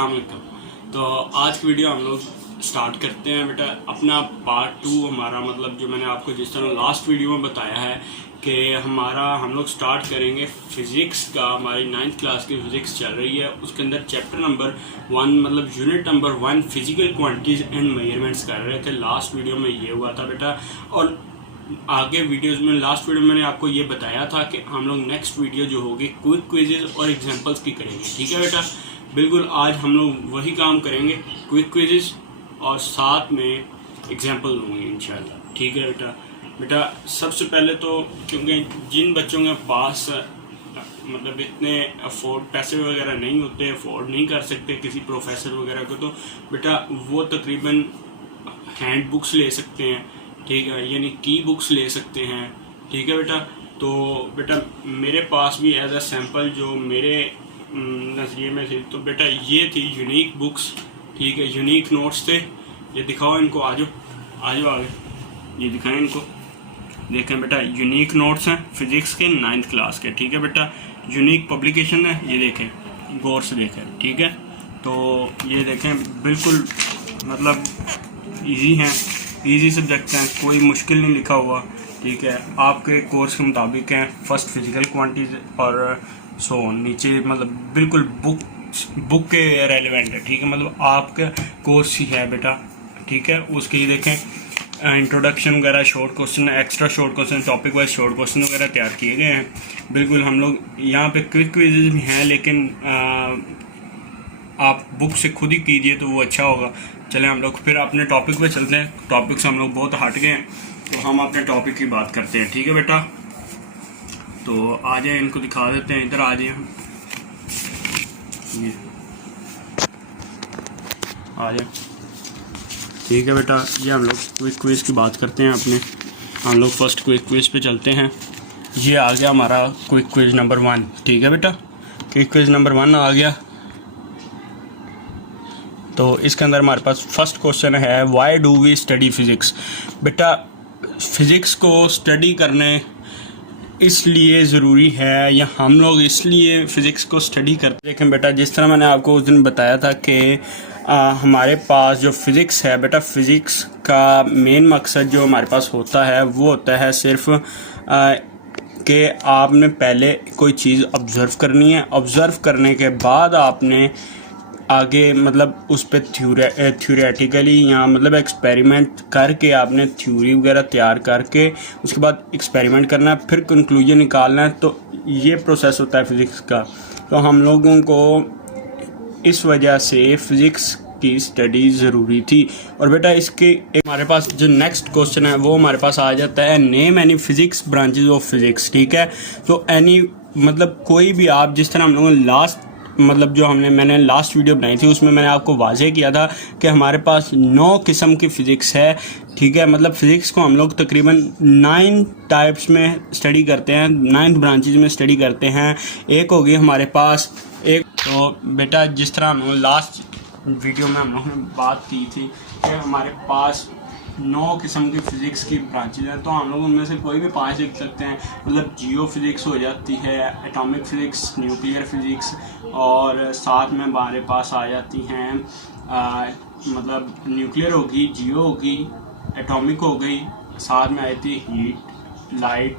अस्सलाम वालेकुम। तो आज की वीडियो हम लोग स्टार्ट करते हैं बेटा अपना पार्ट 2। हमारा मतलब जो मैंने आपको जिस तरह लास्ट वीडियो में बताया है कि हम लोग स्टार्ट करेंगे फिज़िक्स का। हमारी 9th क्लास की फ़िज़िक्स चल रही है, उसके अंदर चैप्टर नंबर 1 मतलब unit number 1 physical quantities and measurements कर रहे थे। लास्ट वीडियो में ये हुआ था बेटा, और आगे वीडियोस में लास्ट वीडियो में मैंने आपको ये बताया था कि हम लोग नेक्स्ट वीडियो जो होगी क्विक क्विजेज और एग्जांपल्स की करेंगे। ठीक है बेटा, बिल्कुल आज हम लोग वही काम करेंगे, क्विक क्विजेज और साथ में एग्जांपल होंगे इंशाल्लाह। ठीक है बेटा सबसे पहले तो क्योंकि जिन बच्चों के पास मतलब इतने पैसे वगैरह नहीं होते, अफोर्ड नहीं कर सकते किसी प्रोफेसर वगैरह को, तो बेटा वो तकरीबन हैंड बुक्स ले सकते हैं। ठीक है, यानी की बुक्स ले सकते हैं। ठीक है बेटा, तो बेटा मेरे पास भी एज अ सैम्पल जो मेरे नज़रिए में थी, तो बेटा ये थी यूनिक बुक्स। ठीक है, यूनिक नोट्स थे। ये दिखाओ इनको, आजो आगे, ये दिखाएं इनको। देखें बेटा, यूनिक नोट्स हैं फिज़िक्स के 9th क्लास के। ठीक है बेटा, यूनिक पब्लिकेशन है, ये देखें, गौर से देखें। ठीक है, तो ये देखें बिल्कुल मतलब इजी हैं, इजी सब्जेक्ट हैं, कोई मुश्किल नहीं लिखा हुआ। ठीक है, आपके कोर्स के मुताबिक हैं, फर्स्ट फिजिकल क्वांटिटीज और सो नीचे मतलब बिल्कुल बुक के रेलिवेंट है। ठीक है, मतलब आपका कोर्स ही है बेटा। ठीक है, उसके लिए देखें इंट्रोडक्शन वगैरह, short question, extra short question, topic wise short question वगैरह तैयार किए गए हैं। बिल्कुल हम लोग यहाँ पे क्विक क्विज़ भी हैं, लेकिन आप बुक से खुद ही कीजिए तो वो अच्छा होगा। चलें हम लोग फिर अपने टॉपिक पे चलते हैं। टॉपिक से हम लोग बहुत हट गए हैं, तो हम अपने टॉपिक की बात करते हैं। ठीक है बेटा, तो आ जाए, इनको दिखा देते हैं, इधर आ जाए, ये आ जाए। ठीक है बेटा, ये हम लोग क्विक क्विज़ की बात करते हैं अपने। हम लोग फर्स्ट क्विक क्विज़ पे चलते हैं। ये आ गया हमारा क्विक क्विज़ नंबर 1। ठीक है बेटा, क्विक क्विज़ नंबर 1 आ गया। तो इसके अंदर हमारे पास फर्स्ट क्वेश्चन है, why do we study physics. बेटा फिज़िक्स को स्टडी करने इसलिए ज़रूरी है, या हम लोग इसलिए फ़िज़िक्स को स्टडी करते हैं। देखें बेटा, जिस तरह मैंने आपको उस दिन बताया था कि हमारे पास जो फ़िज़िक्स है बेटा, फ़िज़िक्स का मेन मकसद जो हमारे पास होता है वो होता है सिर्फ कि आपने पहले कोई चीज़ ऑब्ज़र्व करनी है, ऑब्ज़र्व करने के बाद आपने आगे मतलब उस पर थ्योरेटिकली या मतलब एक्सपेरिमेंट करके आपने थ्योरी वगैरह तैयार करके उसके बाद एक्सपेरिमेंट करना है, फिर कंक्लूजन निकालना है। तो ये प्रोसेस होता है फ़िज़िक्स का। तो हम लोगों को इस वजह से फ़िज़िक्स की स्टडी ज़रूरी थी। और बेटा इसके हमारे पास जो नेक्स्ट क्वेश्चन है वो हमारे पास आ जाता है, name any physics branches of physics. ठीक है, तो एनी मतलब कोई भी आप, जिस तरह हम लोगों ने लास्ट मतलब जो मैंने लास्ट वीडियो बनाई थी उसमें मैंने आपको वाज़ेह किया था कि हमारे पास 9 किस्म की फ़िज़िक्स है। ठीक है, मतलब फ़िज़िक्स को हम लोग तकरीबन 9 टाइप्स में स्टडी करते हैं, 9 ब्रांचेज में स्टडी करते हैं। एक होगी हमारे पास एक, तो बेटा जिस तरह हम लास्ट वीडियो में हम लोगों ने बात की थी कि हमारे पास 9 किस्म की फ़िज़िक्स की ब्रांचेज हैं, तो हम लोग उनमें से कोई भी 5 लिख सकते हैं। मतलब जियो फिज़िक्स हो जाती है, एटॉमिक फ़िज़िक्स, न्यूक्लियर फ़िज़िक्स, और साथ में हमारे पास आ जाती हैं मतलब न्यूक्लियर होगी, जियो होगी, एटॉमिक हो गई, साथ में आई थी हीट, लाइट,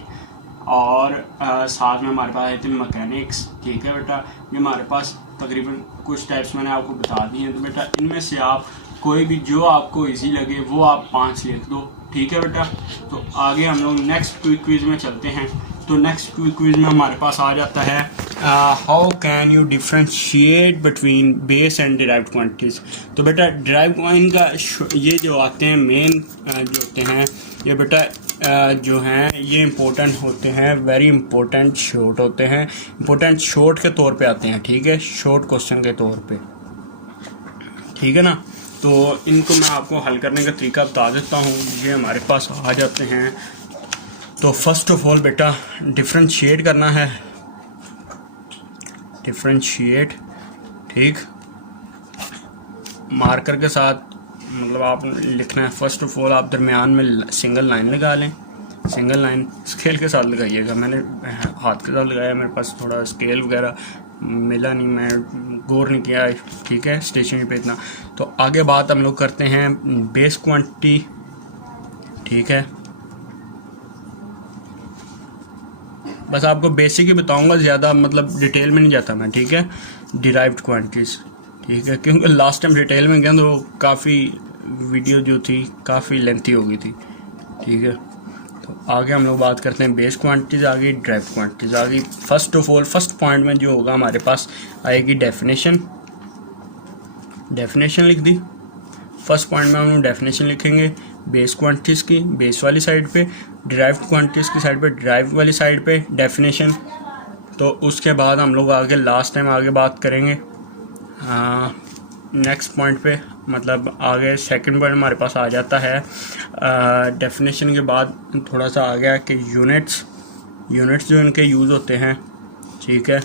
और साथ में हमारे पास आई थी मैकेनिक्स। ठीक है बेटा, ये हमारे पास तकरीबन कुछ टाइप्स मैंने आपको बता दी हैं। तो बेटा इनमें से आप कोई भी जो आपको इजी लगे वो आप 5 लिख दो। ठीक है बेटा, तो आगे हम लोग नेक्स्ट क्विक क्विज़ में चलते हैं। तो नेक्स्ट क्विक क्विज़ में हमारे पास आ जाता है, how can you differentiate between base and derived quantities. तो बेटा डिराइव्ड क्वांटिटी का ये जो आते हैं मेन जो होते हैं ये बेटा जो हैं ये इम्पोर्टेंट होते हैं, वेरी इंपॉर्टेंट शॉर्ट होते हैं, इंपॉर्टेंट शॉर्ट के तौर पे आते हैं। ठीक है, शॉर्ट क्वेश्चन के तौर पे। ठीक है ना, तो इनको मैं आपको हल करने का तरीका बता देता हूँ। ये हमारे पास आ जाते हैं। तो फर्स्ट ऑफ ऑल बेटा डिफ्रेंशिएट करना है, डिफ्रेंशिएट। ठीक, मार्कर के साथ मतलब आप लिखना है। फर्स्ट ऑफ ऑल आप दरमियान में सिंगल लाइन लगा लें, सिंगल लाइन स्केल के साथ लगाइएगा। मैंने हाथ के साथ लगाया, मेरे पास थोड़ा स्केल वगैरह मिला नहीं, मैं गौर नहीं किया, ठीक है, स्टेशनरी पे इतना। तो आगे बात हम लोग करते हैं बेस क्वांटिटी, ठीक है। बस आपको बेसिक ही बताऊंगा, ज़्यादा मतलब डिटेल में नहीं जाता मैं, ठीक है। डिराइव्ड क्वांटिटीज़, ठीक है, क्योंकि लास्ट टाइम डिटेल में गया तो काफ़ी वीडियो जो थी काफ़ी लेंथी हो गई थी, ठीक है। तो आगे हम लोग बात करते हैं बेस क्वांटिटीज़ आ गई, ड्राइव्ड क्वांटिटीज़ आ गई। First of all first point में जो होगा हमारे पास आएगी डेफिनेशन लिख दी। फर्स्ट पॉइंट में हम लोग डेफिनेशन लिखेंगे बेस क्वांटिटीज़ की बेस वाली साइड पे, डिराइव्ड क्वांटिटीज़ की साइड पे ड्राइव वाली साइड पे डेफिनेशन। तो उसके बाद हम लोग आगे लास्ट टाइम आगे बात करेंगे नेक्स्ट पॉइंट पे, मतलब आगे सेकंड पॉइंट हमारे पास आ जाता है डेफिनेशन के बाद थोड़ा सा आ गया कि यूनिट्स जो इनके यूज़ होते हैं, ठीक है,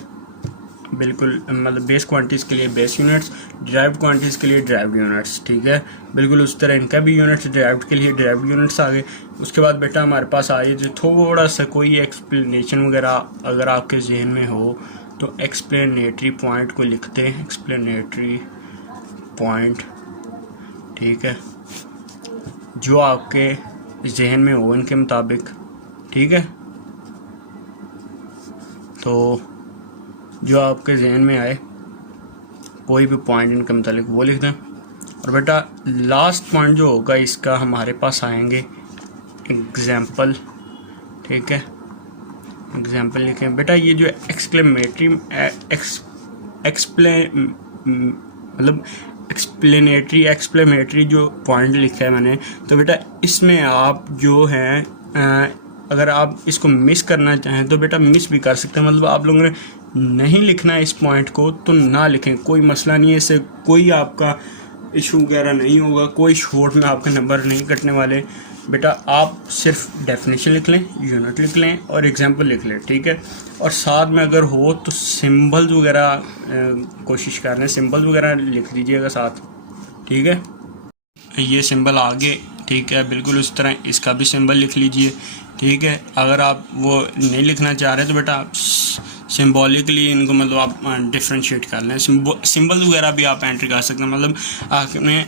बिल्कुल, मतलब बेस क्वांटिटीज़ के लिए बेस यूनिट्स, ड्राइव्ड क्वांटिटीज़ के लिए ड्राइव्ड यूनिट्स, ठीक है, बिल्कुल उस तरह इनका भी यूनिट्स ड्राइव्ड के लिए ड्राइव्ड यूनिट्स आ गए। उसके बाद बेटा हमारे पास आइए जो थोड़ा सा कोई एक्सप्लेनेशन वगैरह अगर आपके जहन में हो तो एक्सप्लेनेटरी पॉइंट को लिखते हैं, एक्सप्लेनेटरी पॉइंट, ठीक है, जो आपके जहन में हो इनके मुताबिक, ठीक है। तो जो आपके जहन में आए कोई भी पॉइंट इनके मुताबिक वो लिख दें। और बेटा लास्ट पॉइंट जो होगा इसका हमारे पास आएंगे एग्जाम्पल, ठीक है, एग्जाम्पल लिखें। बेटा ये जो एक्सक्लेमेटरी मतलब एक्सप्लेनेटरी जो पॉइंट लिखा है मैंने, तो बेटा इसमें आप जो है अगर आप इसको मिस करना चाहें तो बेटा मिस भी कर सकते हैं, मतलब आप लोगों ने नहीं लिखना है इस पॉइंट को तो ना लिखें, कोई मसला नहीं है, इससे कोई आपका इशू वगैरह नहीं होगा, कोई शॉर्ट में आपके नंबर नहीं कटने वाले। बेटा आप सिर्फ डेफिनेशन लिख लें, यूनिट लिख लें और एग्जांपल लिख लें, ठीक है। और साथ में अगर हो तो सिंबल्स वगैरह कोशिश कर लें, सिंबल्स वगैरह लिख दीजिएगा साथ, ठीक है। ये सिंबल आगे, ठीक है, बिल्कुल उस तरह इसका भी सिंबल लिख लीजिए, ठीक है। अगर आप वो नहीं लिखना चाह रहे तो बेटा सिम्बॉलिकली इनको मतलब आप डिफ्रेंशिएट कर लें, सिंबल्स वगैरह भी आप एंट्री कर सकते हैं, मतलब आपने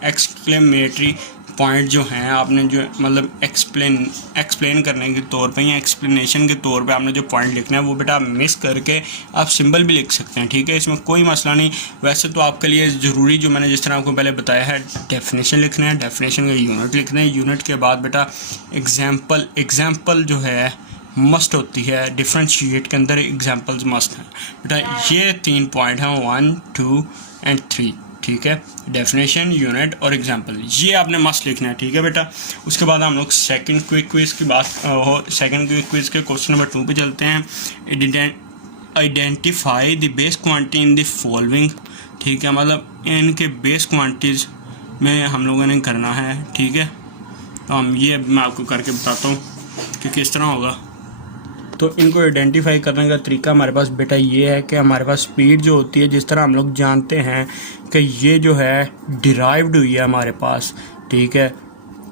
एक्सक्लेमेटरी पॉइंट जो हैं आपने जो मतलब एक्सप्लेन करने के तौर पे या एक्सप्लेनेशन के तौर पे आपने जो पॉइंट लिखना है वो बेटा आप मिस करके आप सिंबल भी लिख सकते हैं, ठीक है, इसमें कोई मसला नहीं। वैसे तो आपके लिए ज़रूरी जो मैंने जिस तरह आपको पहले बताया है डेफिनेशन लिखना है, डेफिनेशन का यूनिट लिखना है, यूनिट के बाद बेटा एग्जाम्पल जो है मस्ट होती है, डिफरेंशिएट के अंदर एग्जाम्पल्स मस्ट हैं बेटा। ये 3 पॉइंट हैं 1, 2 एंड 3, ठीक है, डेफिनेशन, यूनिट और एग्जाम्पल, ये आपने मस्ट लिखना है, ठीक है बेटा। उसके बाद हम लोग सेकंड क्विक क्विज की बात सेकंड क्विक क्विज के क्वेश्चन नंबर 2 पे चलते हैं। Identify the base quantity in the following, ठीक है, मतलब इनके बेस क्वांटिटीज़ में हम लोगों ने करना है, ठीक है। तो हम ये मैं आपको करके बताता हूँ कि किस तरह होगा। तो इनको आइडेंटिफाई करने का तरीका हमारे पास बेटा ये है कि हमारे पास स्पीड जो होती है, जिस तरह हम लोग जानते हैं कि ये जो है डिराइव्ड हुई है हमारे पास, ठीक है,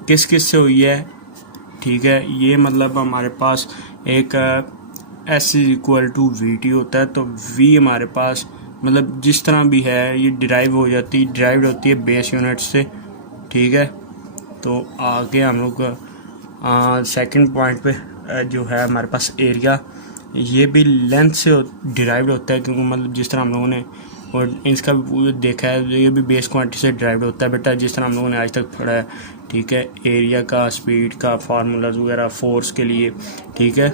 किस से हुई है, ठीक है, ये मतलब हमारे पास एक S=VT होता है, तो V हमारे पास मतलब जिस तरह भी है ये डिराइव्ड होती है बेस यूनिट से, ठीक है। तो आगे हम लोग सेकंड पॉइंट पे जो है हमारे पास एरिया, ये भी लेंथ से डिराइव्ड होता है, क्योंकि मतलब जिस तरह हम लोगों ने और इसका भी देखा है ये भी बेस क्वांटिटी से डिराइव्ड होता है बेटा, जिस तरह हम लोगों ने आज तक पढ़ा है, ठीक है। एरिया का, स्पीड का, फार्मूलाज वगैरह फोर्स के लिए, ठीक है।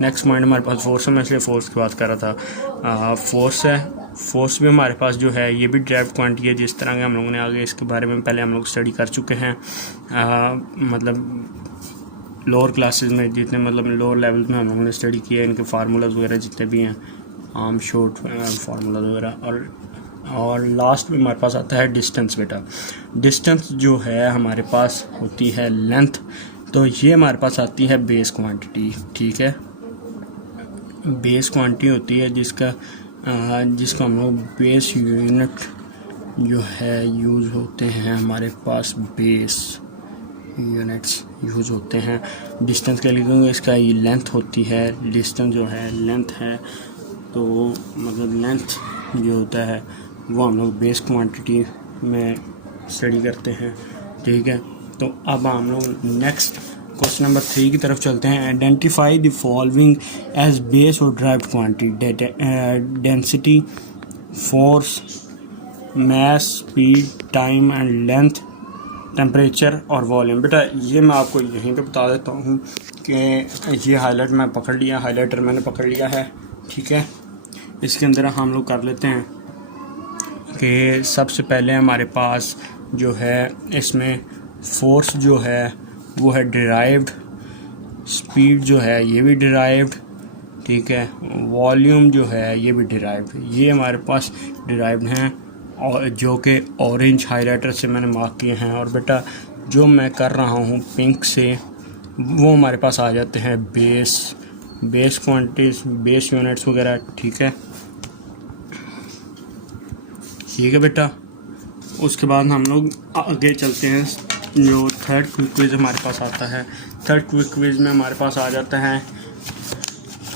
नेक्स्ट पॉइंट हमारे पास फोर्स है, मैं इसलिए फोर्स की बात कर रहा था। फोर्स है, फोर्स भी हमारे पास जो है ये भी डिराइव्ड क्वांटिटी है, जिस तरह के हम लोगों ने आगे इसके बारे में पहले हम लोग स्टडी कर चुके हैं, मतलब लोअर क्लासेस में जितने मतलब लोअर लेवल्स में हम लोगों ने स्टडी किया है, इनके फार्मूलाज वगैरह जितने भी हैं, आर्म शॉर्ट फार्मूलाज वगैरह। और लास्ट में हमारे पास आता है डिस्टेंस बेटा। डिस्टेंस जो है हमारे पास होती है लेंथ, तो ये हमारे पास आती है बेस क्वांटिटी, ठीक है, बेस क्वांटिटी होती है जिसका हम लोग बेस यूनिट जो है यूज़ होते हैं, हमारे पास बेस यूनिट्स यूज़ होते हैं। डिस्टेंस के लिए इसका ये लेंथ होती है, डिस्टेंस जो है लेंथ है, तो मतलब लेंथ जो होता है वो हम लोग बेस क्वांटिटी में स्टडी करते हैं, ठीक है। तो अब हम लोग नेक्स्ट क्वेश्चन नंबर 3 की तरफ चलते हैं। Identify the following as base और derived quantity, density, force, mass, speed, time and length, temperature और वॉल्यूम। बेटा ये मैं आपको यहीं पे बता देता हूँ कि ये हाईलाइट मैं पकड़ लिया, हाईलाइटर मैंने पकड़ लिया है, ठीक है। इसके अंदर हम लोग कर लेते हैं कि सबसे पहले हमारे पास जो है इसमें फोर्स जो है वो है डिराइव्ड, स्पीड जो है ये भी डिराइव्ड, ठीक है। वॉल्यूम जो है ये भी डिराइव्ड, ये हमारे पास डिराइव्ड हैं और जो कि ऑरेंज हाइलाइटर से मैंने मार्क किए हैं। और बेटा जो मैं कर रहा हूँ पिंक से वो हमारे पास आ जाते हैं बेस क्वांटिटीज, बेस यूनिट्स वगैरह, ठीक है, ठीक है बेटा। उसके बाद हम लोग आगे चलते हैं। जो थर्ड क्विक क्विज हमारे पास आता है, थर्ड क्विक क्विज में हमारे पास आ जाता है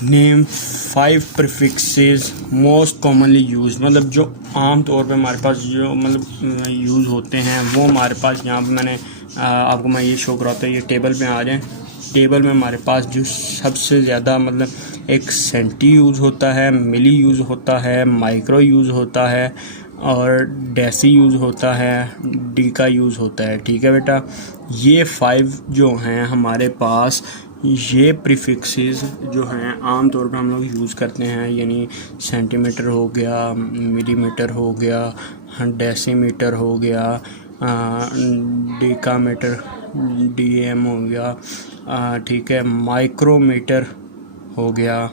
name 5 prefixes most commonly use, मतलब जो आम तौर पे हमारे पास जो मतलब यूज़ होते हैं वो हमारे पास यहाँ पे मैंने आपको मैं ये शो कराता है। ये टेबल में आ जाए, टेबल में हमारे पास जो सबसे ज़्यादा मतलब एक सेंटी यूज़ होता है, मिली यूज़ होता है, माइक्रो यूज़ होता है और डेसी यूज़ होता है, डी का यूज़ होता है, ठीक है बेटा। ये 5 जो हैं हमारे पास, ये प्रीफिक्सेस जो हैं आम तौर पर हम लोग यूज़ करते हैं, यानी सेंटीमीटर हो गया, मिलीमीटर हो गया, डेसीमीटर हो गया, डेकामीटर डीएम हो गया, ठीक है, माइक्रोमीटर हो गया,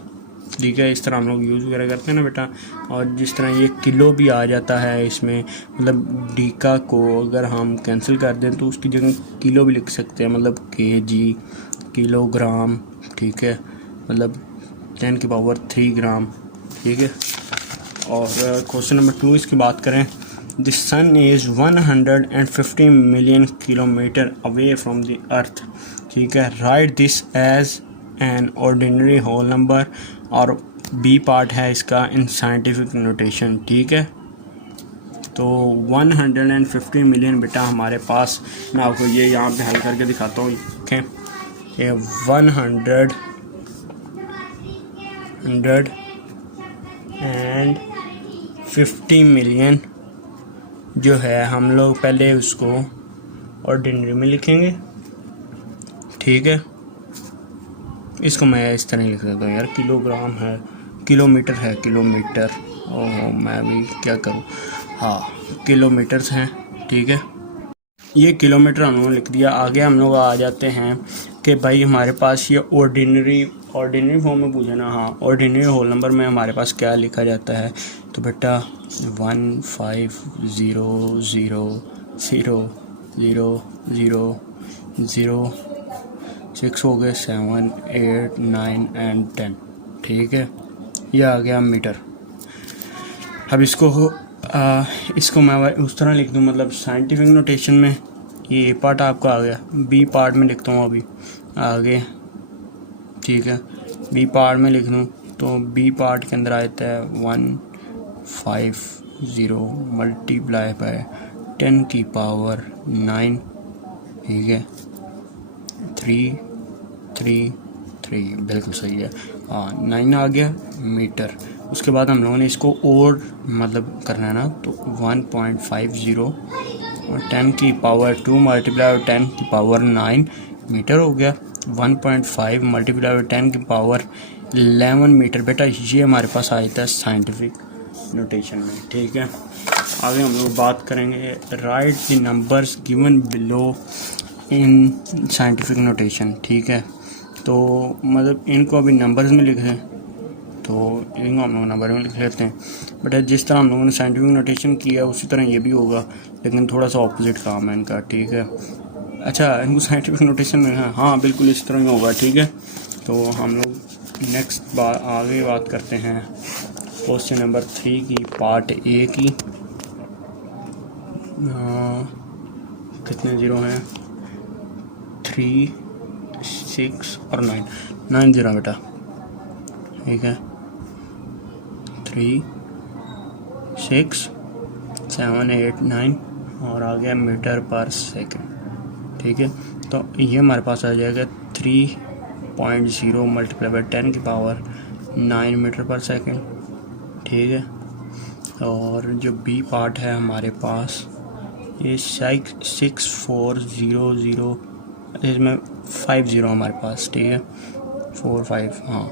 ठीक है। इस तरह हम लोग यूज़ वगैरह करते हैं ना बेटा। और जिस तरह ये किलो भी आ जाता है इसमें, मतलब डीका को अगर हम कैंसिल कर दें तो उसकी जगह किलो भी लिख सकते हैं, मतलब केजी, किलोग्राम, ठीक है, मतलब 10 की पावर 3 ग्राम, ठीक है। और क्वेश्चन नंबर 2 इसकी बात करें, the sun is 150 million kilometre away from the earth, ठीक है। Right this as an ordinary whole number, और बी पार्ट है इसका इन साइंटिफिक नोटेशन, ठीक है। तो 150 मिलियन बेटा हमारे पास, मैं आपको ये यहाँ पे हल करके दिखाता हूँ, देखें ये 150 मिलियन जो है हम लोग पहले उसको ऑर्डिनरी में लिखेंगे, ठीक है। इसको मैं इस तरह लिख देता हूँ यार, किलोग्राम है, किलोमीटर है, किलोमीटर, ओह मैं भी क्या करूँ, हाँ किलोमीटर्स हैं, ठीक है। ये किलोमीटर हम लोगों ने लिख दिया। आगे हम लोग आ जाते हैं कि भाई हमारे पास ये ऑर्डिनरी फॉर्म में पूछे ना, हाँ ऑर्डिनरी होल नंबर में हमारे पास क्या लिखा जाता है, तो बेटा 1 5 0 0 0 0 0 0 6 हो गए, 7 8 9 एंड 10, ठीक है। ये आ गया मीटर। अब इसको मैं उस तरह लिख दूँ, मतलब साइंटिफिक नोटेशन में ये पार्ट आपका आ गया, बी पार्ट में लिखता हूँ अभी आगे, ठीक है। बी पार्ट में लिख दूँ तो बी पार्ट के अंदर आता है 150 मल्टीप्लाई बाय 10 की पावर 9, ठीक है, 3 3 3 बिल्कुल सही है, हाँ 9 आ गया मीटर। उसके बाद हम लोगों ने इसको और मतलब करना है ना, तो 1.50 और 10 की पावर 2 मल्टीप्लाई और 10 की पावर 9 मीटर हो गया। 1.5 मल्टीप्लाई और 10 की पावर 11 मीटर। बेटा ये हमारे पास आ जाता है साइंटिफिक नोटेशन में, ठीक है। आगे हम लोग बात करेंगे right the numbers given below in scientific notation, ठीक है। तो मतलब इनको अभी नंबर्स में लिख दें, तो इनको हम लोग नंबर में लिख लेते हैं। बट जिस तरह हम लोगों ने साइंटिफिक नोटेशन किया उसी तरह ये भी होगा, लेकिन थोड़ा सा ऑपोजिट काम है इनका, ठीक है। अच्छा इनको साइंटिफिक नोटेशन में हाँ बिल्कुल इस तरह ही होगा, ठीक है। तो हम लोग नेक्स्ट आगे बात करते हैं क्वेश्चन नंबर 3 की, पार्ट ए की। कितने ज़ीरो हैं, 3 6 और 9 0 बेटा, ठीक है। 3 6 7 8 9 और आ गया मीटर पर सेकंड। ठीक है, तो ये हमारे पास आ जाएगा 3.0 मल्टीप्लाई बाई 10 की पावर 9 मीटर पर सेकंड। ठीक है, और जो बी पार्ट है हमारे पास ये 6400, इसमें 50 हमारे पास। ठीक है, 4 5, हाँ,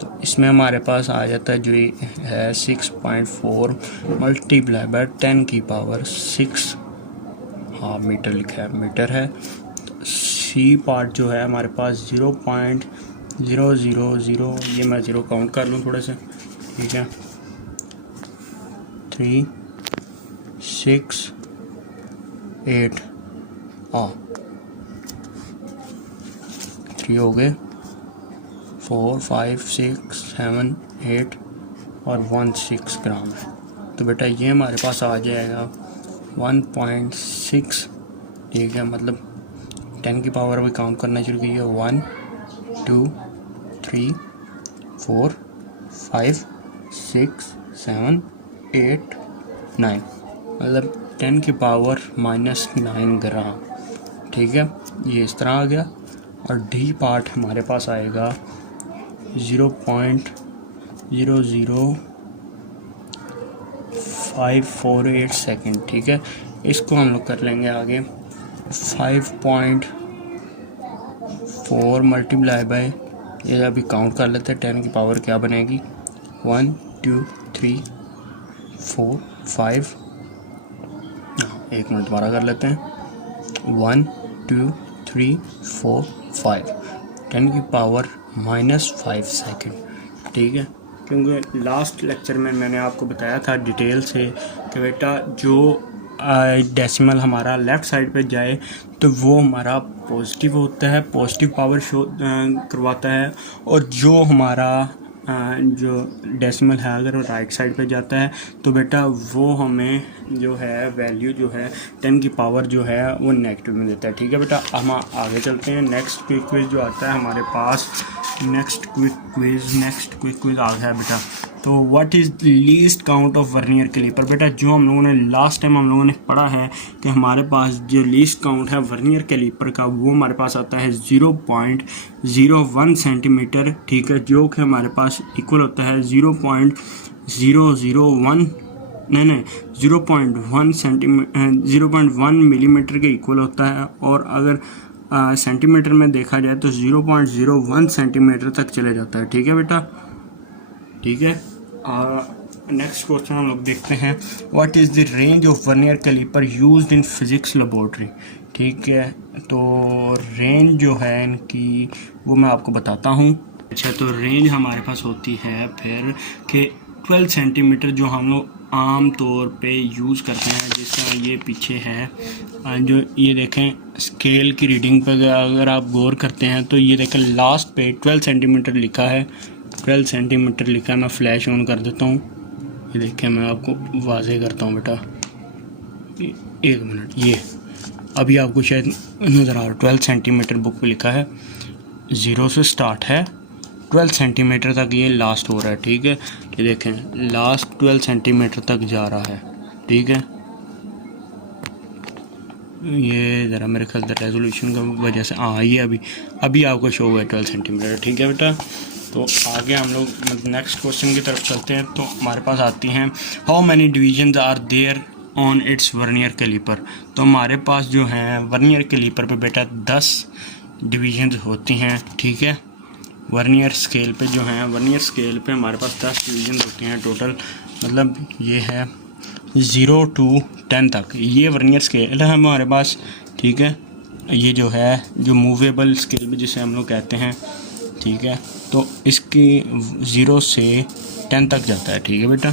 तो इसमें हमारे पास आ जाता है जो है 6.4 मल्टीप्लाई बाय 10 की पावर 6, हाँ मीटर लिखा है, मीटर है। सी पार्ट जो है हमारे पास 0.000, ये मैं 0 काउंट कर लूँ थोड़े से। ठीक है, 3 6 8, हाँ 3 हो गए, 4 5 6 7 8 और 16 ग्राम है। तो बेटा ये हमारे पास आ जाएगा 1.6। ठीक है, मतलब 10 की पावर भी काउंट करना शुरू कीजिए। 1 2 3 4 5 6 7 8 9, मतलब 10 की पावर -9 ग्राम। ठीक है, ये इस तरह आ गया। और डी पार्ट हमारे पास आएगा 0.00548 सेकेंड। ठीक है, इसको हम लोग कर लेंगे आगे 5.4 मल्टीप्लाई बाय, ये अभी काउंट कर लेते हैं 10 की पावर क्या बनेगी। 1 2 3 4 5, एक मिनट दोबारा कर लेते हैं। 1 2 3 4 5, 10 की पावर -5 सेकेंड। ठीक है, क्योंकि लास्ट लेक्चर में मैंने आपको बताया था डिटेल से कि बेटा जो डेसिमल हमारा लेफ़्ट साइड पे जाए तो वो हमारा पॉजिटिव होता है, पॉजिटिव पावर शो करवाता है। और जो हमारा जो डेसिमल है अगर राइट साइड पे जाता है तो बेटा वो हमें जो है वैल्यू जो है 10 की पावर जो है वो नेगेटिव में देता है। ठीक है बेटा, हम आगे चलते हैं। नेक्स्ट क्विक क्विज जो आता है हमारे पास, नेक्स्ट क्विक क्विज आ गया है बेटा। तो what is least count of vernier calliper. बेटा जो हम लोगों ने लास्ट टाइम हम लोगों ने पढ़ा है कि हमारे पास जो लीस्ट काउंट है वर्नियर कैलिपर का वो हमारे पास आता है 0.01 सेंटीमीटर। ठीक है, जो कि हमारे पास इक्वल होता है 0.1 मिलीमीटर के इक्वल होता है। और अगर सेंटीमीटर में देखा जाए तो 0.01 सेंटीमीटर तक चले जाता है। ठीक है बेटा, ठीक है। नेक्स्ट क्वेश्चन हम लोग देखते हैं, what is the range of vernier calliper used in physics laboratory. ठीक है, तो रेंज जो है इनकी वो मैं आपको बताता हूँ। अच्छा, तो रेंज हमारे पास होती है फिर कि 12 सेंटीमीटर जो हम लोग आम तौर पे यूज़ करते हैं, जिसका ये पीछे है जो ये देखें स्केल की रीडिंग पर अगर आप गौर करते हैं तो ये देखें लास्ट पे 12 सेंटीमीटर लिखा है, 12 सेंटीमीटर लिखा है। मैं फ्लैश ऑन कर देता हूँ, ये देखें मैं आपको वाज़ेह करता हूँ बेटा, एक मिनट, ये अभी आपको शायद नज़र आ रहा है 12 सेंटीमीटर बुक पे लिखा है, 0 से स्टार्ट है 12 सेंटीमीटर तक ये लास्ट हो रहा है। ठीक है, ये देखें लास्ट 12 सेंटीमीटर तक जा रहा है। ठीक है, ये ज़रा मेरे ख्याल से रेजोल्यूशन की वजह से हाँ ये अभी आपको शो हुआ है 12 सेंटीमीटर। ठीक है बेटा, तो आगे हम लोग नेक्स्ट क्वेश्चन की तरफ चलते हैं। तो हमारे पास आती हैं, how many divisions are there on its vernier calliper. तो हमारे पास जो है वर्नियर कैलिपर पे बेटा 10 डिविजन्स होती हैं। ठीक है, वर्नियर स्केल पे जो है वर्नियर स्केल पे हमारे पास 10 डिविजन्स होती हैं टोटल, मतलब ये है 0 to 10 तक ये वर्नियर स्केल है हमारे पास। ठीक है, ये जो है जो मूवेबल स्केल भी जिसे हम लोग कहते हैं। ठीक है, तो इसकी 0 से 10 तक जाता है। ठीक है बेटा,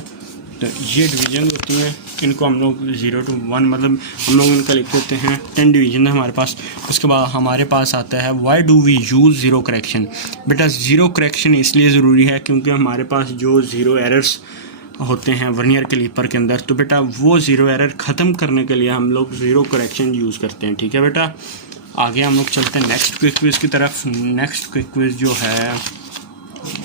तो ये डिवीज़न होती हैं, इनको हम लोग 0 to 1 मतलब हम लोग इनका लिख देते हैं 10 डिवीज़न है हमारे पास। उसके बाद हमारे पास आता है why do we use zero correction. बेटा ज़ीरो करेक्शन इसलिए ज़रूरी है क्योंकि हमारे पास जो ज़ीरो एरर्स होते हैं वर्नियर कैलिपर के अंदर, तो बेटा वो ज़ीरो एरर ख़त्म करने के लिए हम लोग ज़ीरो करेक्शन यूज़ करते हैं। ठीक है बेटा, आगे हम लोग चलते हैं नेक्स्ट क्विक क्विज़ की तरफ। नेक्स्ट क्विक क्विज़ जो है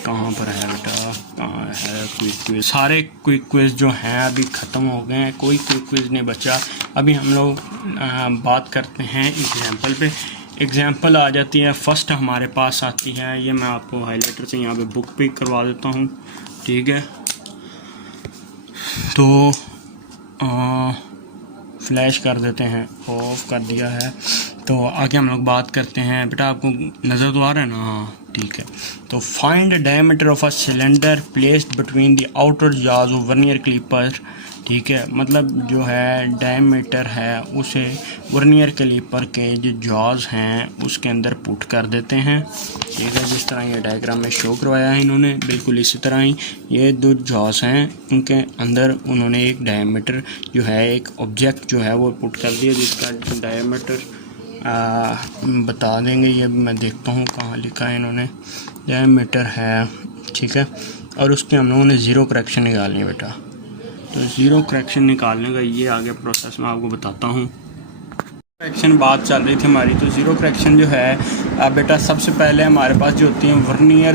कहाँ पर है बेटा, कहाँ है क्विक क्विज। सारे क्विक क्विज जो हैं अभी ख़त्म हो गए हैं, कोई क्विक क्विज नहीं बचा। अभी हम लोग बात करते हैं एग्जाम्पल पे। एग्जाम्पल आ जाती है, फर्स्ट हमारे पास आती है, ये मैं आपको हाइलाइटर से यहाँ पे बुक पे करवा देता हूँ, ठीक है। तो फ्लैश कर देते हैं, ऑफ कर दिया है। तो आगे हम लोग बात करते हैं। बेटा आपको नज़र तो आ रहा है ना? हाँ ठीक है। तो find diameter of a cylinder placed between the outer jaws of vernier clipper, ठीक है। मतलब जो है डायमीटर है उसे वर्नियर क्लिपर के जो जॉज हैं उसके अंदर पुट कर देते हैं, ठीक है। जिस तरह ये डायग्राम में शो करवाया है इन्होंने, बिल्कुल इसी तरह ही ये दो जॉज हैं, उनके अंदर उन्होंने एक डायमीटर जो है, एक ऑब्जेक्ट जो है वो पुट कर दिया जिसका डायमीटर बता देंगे। ये मैं देखता हूँ कहाँ लिखा है इन्होंने, डायमीटर है, ठीक है। और उसके हम लोगों ने ज़ीरो करेक्शन निकालनी है बेटा। तो ज़ीरो करेक्शन निकालने का ये आगे प्रोसेस मैं आपको बताता हूँ। करेक्शन बात चल रही थी हमारी, तो ज़ीरो करेक्शन जो है बेटा सबसे पहले हमारे पास जो होती है वर्नियर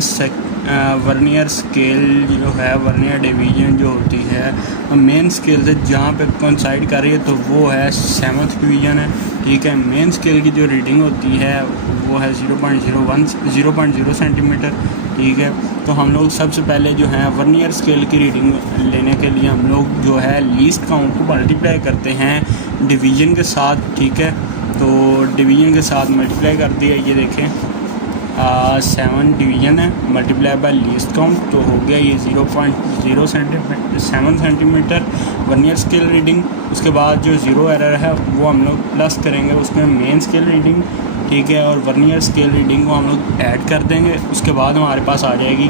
स्केल जो है, वर्नियर डिवीज़न जो होती है मेन स्केल से जहाँ पे कोइंसाइड कर रही है तो वो है 7th डिवीज़न है, ठीक है। मेन स्केल की जो रीडिंग होती है वो है 0.0 सेंटीमीटर, ठीक है। तो हम लोग सबसे पहले जो है वर्नियर स्केल की रीडिंग लेने के लिए हम लोग जो है लीस्ट काउंट को मल्टीप्लाई करते हैं डिवीज़न के साथ, ठीक है। तो डिवीज़न के साथ मल्टीप्लाई कर दिया, ये देखें 7 डिवीज़न है मल्टीप्लाई बाय लीस्ट काउंट, तो हो गया ये 0.07 सेंटीमीटर वर्नियर स्केल रीडिंग। उसके बाद जो ज़ीरो एरर है वो हम लोग प्लस करेंगे उसमें मेन स्केल रीडिंग, ठीक है। और वर्नियर स्केल रीडिंग को हम लोग ऐड कर देंगे। उसके बाद हमारे पास आ जाएगी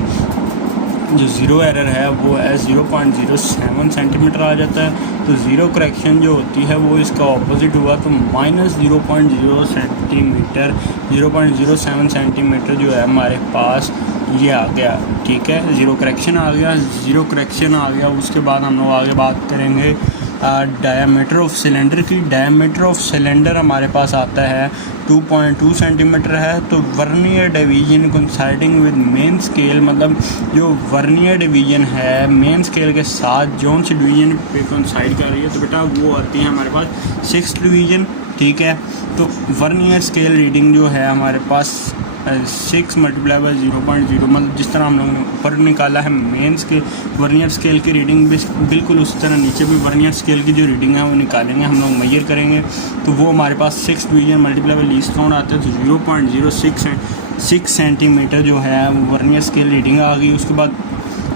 जो ज़ीरो एरर है वो है 0.07 सेंटीमीटर आ जाता है। तो ज़ीरो करेक्शन जो होती है वो इसका ऑपोजिट हुआ, तो -0.0 सेंटीमीटर, 0.07 सेंटीमीटर जो है हमारे पास ये आ गया, ठीक है। ज़ीरो करेक्शन आ गया, ज़ीरो करेक्शन आ गया। उसके बाद हम लोग आगे बात करेंगे डायमीटर ऑफ सिलेंडर की। डायमीटर ऑफ सिलेंडर हमारे पास आता है 2.2 सेंटीमीटर है। तो vernier division coinciding with main scale, मतलब जो वर्नियर डिवीज़न है मेन स्केल के साथ जौन सी डिवीज़न पे कोइंसाइड कर रही है, तो बेटा वो आती है हमारे पास 6th डिवीज़न, ठीक है। तो वर्नियर स्केल रीडिंग जो है हमारे पास 6 मल्टीप्लाई बाय 0.0, मतलब जिस तरह हम लोगों ने ऊपर निकाला है मेन स्केल वर्नियर स्केल की रीडिंग, बिल्कुल उसी तरह नीचे भी वर्नियर स्केल की जो रीडिंग है वो निकालेंगे, हम लोग मेजर करेंगे। तो वो हमारे पास 6 division multiply by least count आता है, तो 0.06 सेंटीमीटर जो है वर्नियर स्केल रीडिंग आ गई। उसके बाद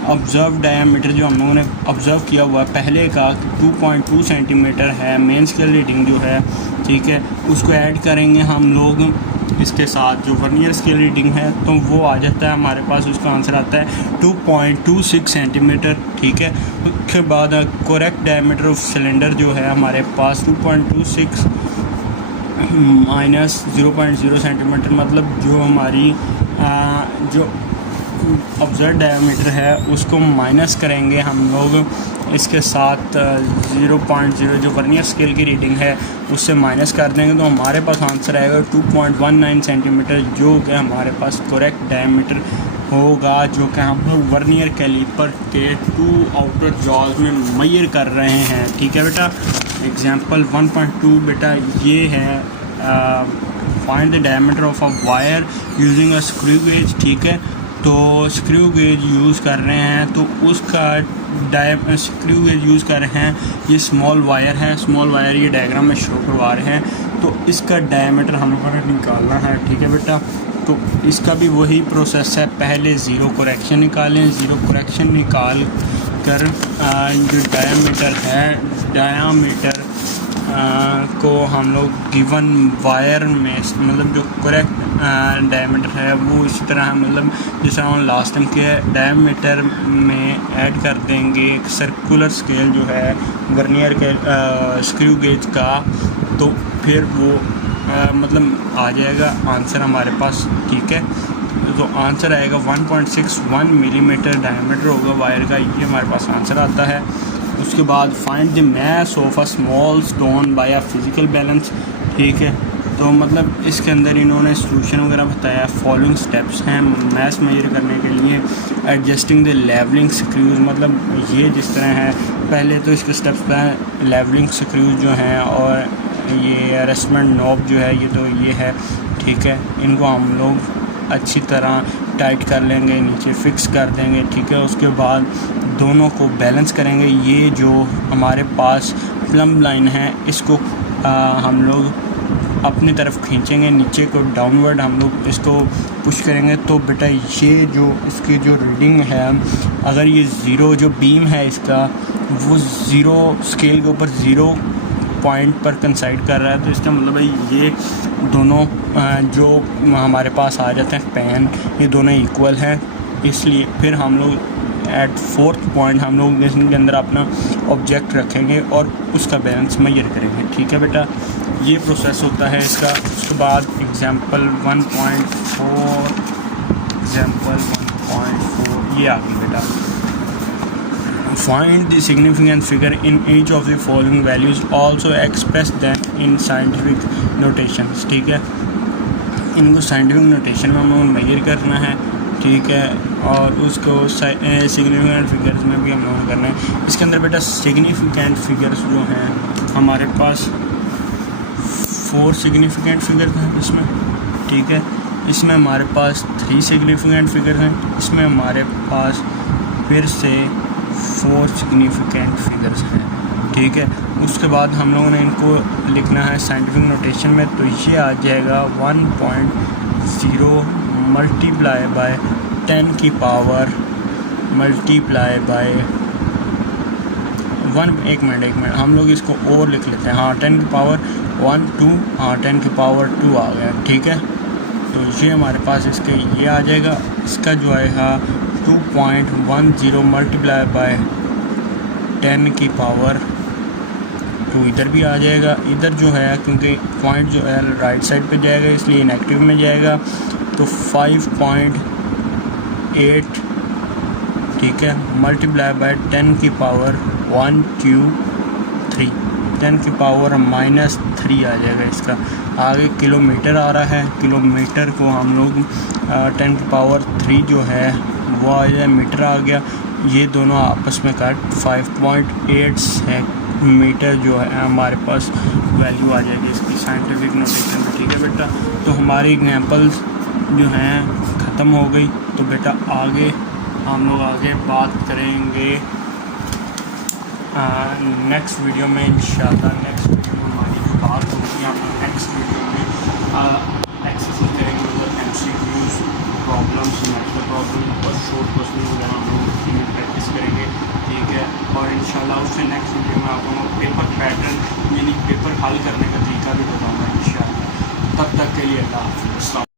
ऑब्ज़र्व डायमीटर जो हम लोगों ने ऑब्ज़र्व किया हुआ है पहले का 2.2 सेंटीमीटर है मेन स्केल रीडिंग जो है, ठीक है। उसको ऐड करेंगे हम लोग इसके साथ जो वर्नियर स्केल रीडिंग है, तो वो आ जाता है हमारे पास, उसका आंसर आता है 2.26 सेंटीमीटर, ठीक है। उसके बाद करेक्ट डायमीटर ऑफ सिलेंडर जो है हमारे पास 2.26 माइनस 0.0 सेंटीमीटर, मतलब जो हमारी जो ऑब्जर्व डायमीटर है उसको माइनस करेंगे हम लोग इसके साथ 0.0 जो वर्नियर स्केल की रीडिंग है उससे माइनस कर देंगे, तो हमारे पास आंसर आएगा 2.19 सेंटीमीटर, जो कि हमारे पास करेक्ट डायमीटर होगा, जो कि हम लोग वर्नियर कैलिपर के 2 आउटर जॉज में मेजर कर रहे हैं, ठीक है बेटा। एग्जांपल 1.2 बेटा ये है find the diameter of a wire using a screw gauge, ठीक है। तो स्क्रू गेज यूज़ कर रहे हैं, तो उसका स्क्रू गेज यूज़ कर रहे हैं, ये स्मॉल वायर है, स्मॉल वायर ये डायग्राम में शो करवा रहे हैं, तो इसका डायमीटर हम लोगों ने निकालना है, ठीक है बेटा। तो इसका भी वही प्रोसेस है, पहले ज़ीरो करेक्शन निकालें, ज़ीरो करेक्शन निकाल कर जो डायमीटर है, डायमीटर को हम लोग गिवन वायर में, मतलब जो करेक्ट डायमीटर है वो इसी तरह, मतलब जैसा हम लास्ट टाइम के डायमीटर में ऐड कर देंगे एक सर्कुलर स्केल जो है वर्नियर के स्क्रू गेज का, तो फिर वो मतलब आ जाएगा आंसर हमारे पास, ठीक है। तो आंसर आएगा 1.61 मिलीमीटर डायमीटर होगा वायर का, ये हमारे पास आंसर आता है। उसके बाद find the mass of a small stone by a physical balance, ठीक है। तो मतलब इसके अंदर इन्होंने सॉल्यूशन वगैरह बताया। फॉलोइंग स्टेप्स हैं मैथ मेजर करने के लिए। एडजस्टिंग द लेवलिंग स्क्रूज, मतलब ये जिस तरह है, पहले तो इसके स्टेप्स पे लेवलिंग स्क्रूज जो हैं और ये एडजस्टमेंट नॉब जो है ये है, ठीक है। इनको हम लोग अच्छी तरह टाइट कर लेंगे, नीचे फिक्स कर देंगे, ठीक है। उसके बाद दोनों को बैलेंस करेंगे। ये जो हमारे पास प्लम लाइन है इसको हम लोग अपनी तरफ खींचेंगे, नीचे को डाउनवर्ड हम लोग इसको पुश करेंगे। तो बेटा ये जो इसकी जो रीडिंग है, अगर ये ज़ीरो जो बीम है इसका वो ज़ीरो स्केल के ऊपर 0 पॉइंट पर कंसाइड कर रहा है, तो इसका मतलब है ये दोनों जो हमारे पास आ जाते हैं पैन, ये दोनों इक्वल हैं। इसलिए फिर हम लोग एट 4th पॉइंट हम लोग इसके अंदर अपना ऑब्जेक्ट रखेंगे और उसका बैलेंस मेजर करेंगे, ठीक है बेटा। ये प्रोसेस होता है इसका। उसके बाद एग्जांपल 1.4 ये आ गई बेटा। Find the significant figure in each of the following values, also express them in scientific notations, ठीक है। इनको साइंटिफिक नोटेशन में हम लोग मेजर करना है, ठीक है। और उसको सिग्निफिकेंट फिगर्स में भी हम लोग करना है। इसके अंदर बेटा सिग्निफिकेंट फिगर्स जो हैं हमारे पास 4 सिग्निफिकेंट फिगर्स हैं इसमें, ठीक है। इसमें हमारे पास 3 सिग्निफिकेंट फिगर्स हैं, इसमें हमारे पास फिर से 4 सिग्निफिकेंट फिगर्स हैं, ठीक है। उसके बाद हम लोगों ने इनको लिखना है साइंटिफिक नोटेशन में। तो ये आ जाएगा 1.0 मल्टीप्लाई बाय 10 की पावर मल्टीप्लाई बाय 1। एक मिनट हम लोग इसको और लिख लेते हैं। हाँ 10 की पावर 1 2, हाँ 10 की पावर 2 आ गया, ठीक है। तो ये हमारे पास इसके ये आ जाएगा। इसका जो आएगा 2.10 मल्टीप्लाई बाय 10 की पावर 2 इधर भी आ जाएगा। इधर जो है क्योंकि पॉइंट जो है राइट साइड पे जाएगा इसलिए इनएक्टिव में जाएगा, तो 5.8, ठीक है, मल्टीप्लाई बाय 10 की पावर 1 2 3, 10 की पावर -3 आ जाएगा इसका। आगे किलोमीटर आ रहा है, किलोमीटर को हम लोग 10 की पावर 3 जो है वो आ जाए, मीटर आ गया। ये दोनों आपस में काट 5.8 मीटर जो है हमारे पास वैल्यू आ जाएगी इसकी साइंटिफिक नोटेशन में, ठीक है बेटा। तो हमारी एग्जांपल्स जो हैं ख़त्म हो गई। तो बेटा आगे हम लोग बात करेंगे नेक्स्ट वीडियो में इंशाल्लाह। नेक्स्ट वीडियो में हमारी बात होगी, हम लोग नेक्स्ट वीडियो में एक्सरसाइज करेंगे, मतलब MCQs प्रॉब्लम्स, मैथ्स प्रॉब्लम और शॉर्ट क्वेश्चन वगैरह हम लोग उसी में प्रैक्टिस करेंगे, ठीक है। और इंशाल्लाह उससे नेक्स्ट वीडियो में आप लोगों को पेपर पैटर्न यानी पेपर हल करने का तरीका भी बताऊँगा इंशाल्लाह। तब तक के लिए अल्लाह हाफ़िज़।